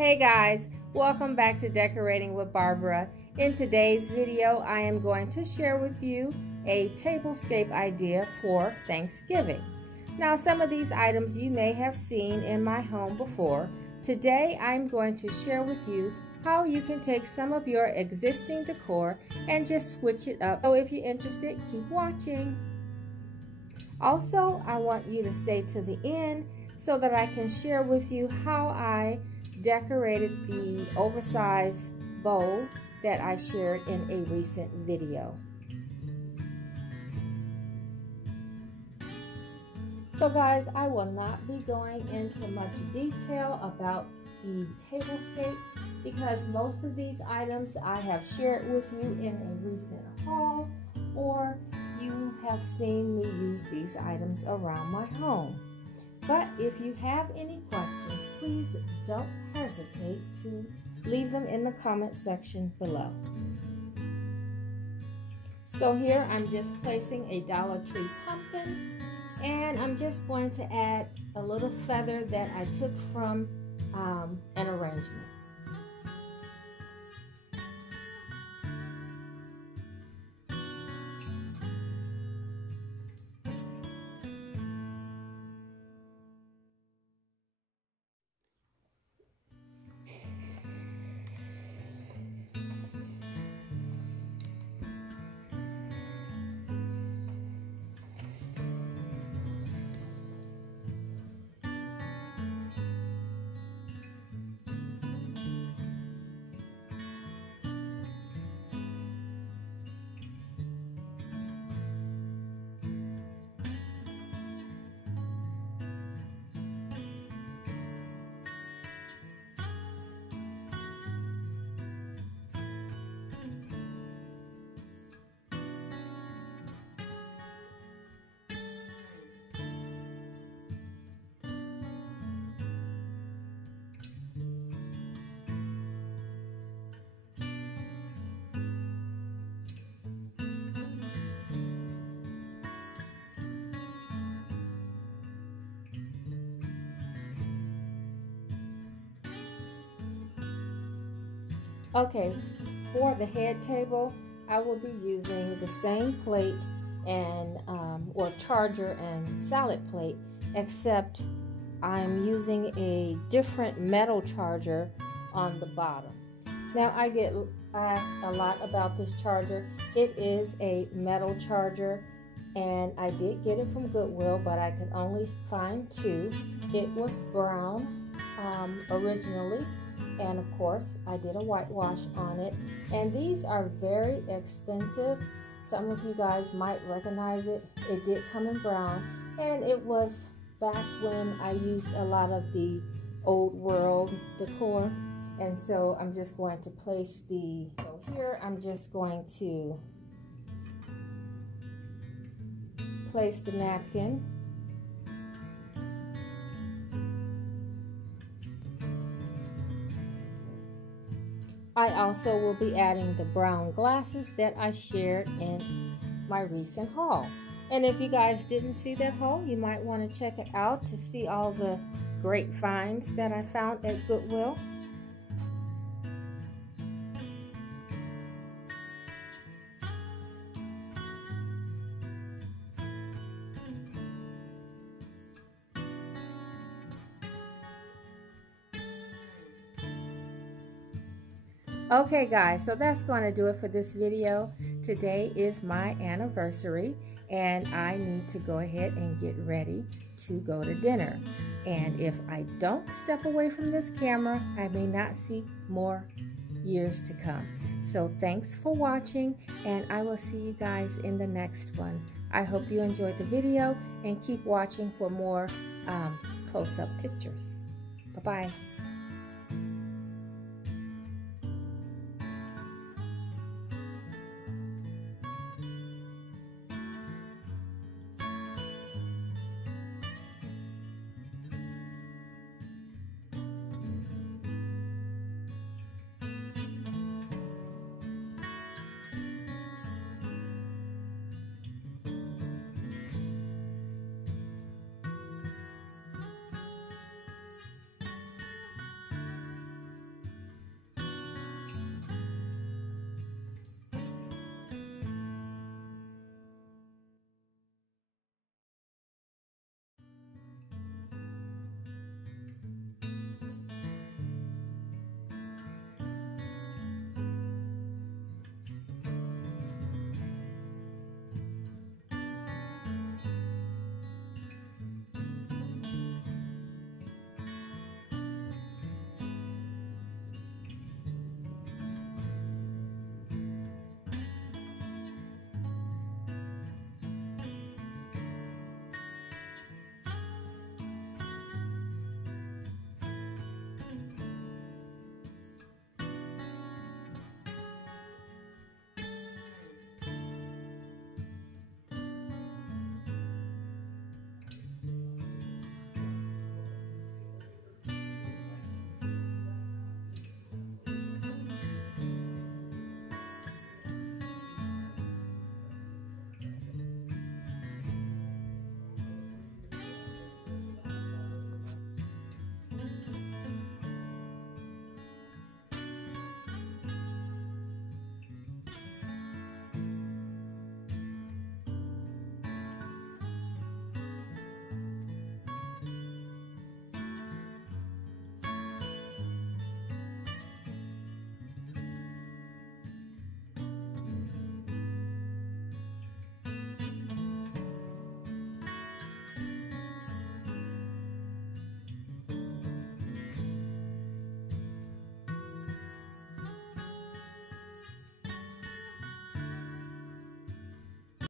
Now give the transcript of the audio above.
Hey guys, welcome back to Decorating with Barbara. In today's video, I am going to share with you a tablescape idea for Thanksgiving. Now, some of these items you may have seen in my home before. Today, I'm going to share with you how you can take some of your existing decor and just switch it up. So if you're interested, keep watching. Also, I want you to stay to the end so that I can share with you how I decorated the oversized bowl that I shared in a recent video. So guys, I will not be going into much detail about the tablescape because most of these items I have shared with you in a recent haul, or you have seen me use these items around my home. But if you have any questions, please don't hesitate to leave them in the comment section below. So here I'm just placing a Dollar Tree pumpkin, and I'm just going to add a little feather that I took from an arrangement. Okay, for the head table, I will be using the same plate and or charger and salad plate, except I'm using a different metal charger on the bottom. Now, I get asked a lot about this charger. It is a metal charger, and I did get it from Goodwill, but I could only find two. It was brown originally. And of course, I did a whitewash on it. And these are very expensive. Some of you guys might recognize it. It did come in brown. And it was back when I used a lot of the old world decor. And so I'm just going to place so here I'm just going to place the napkin. I also will be adding the brown glasses that I shared in my recent haul. And if you guys didn't see that haul, you might want to check it out to see all the great finds that I found at Goodwill. Okay guys, so that's going to do it for this video. Today is my anniversary and I need to go ahead and get ready to go to dinner. And if I don't step away from this camera, I may not see more years to come. So thanks for watching, and I will see you guys in the next one. I hope you enjoyed the video and keep watching for more close-up pictures. Bye-bye.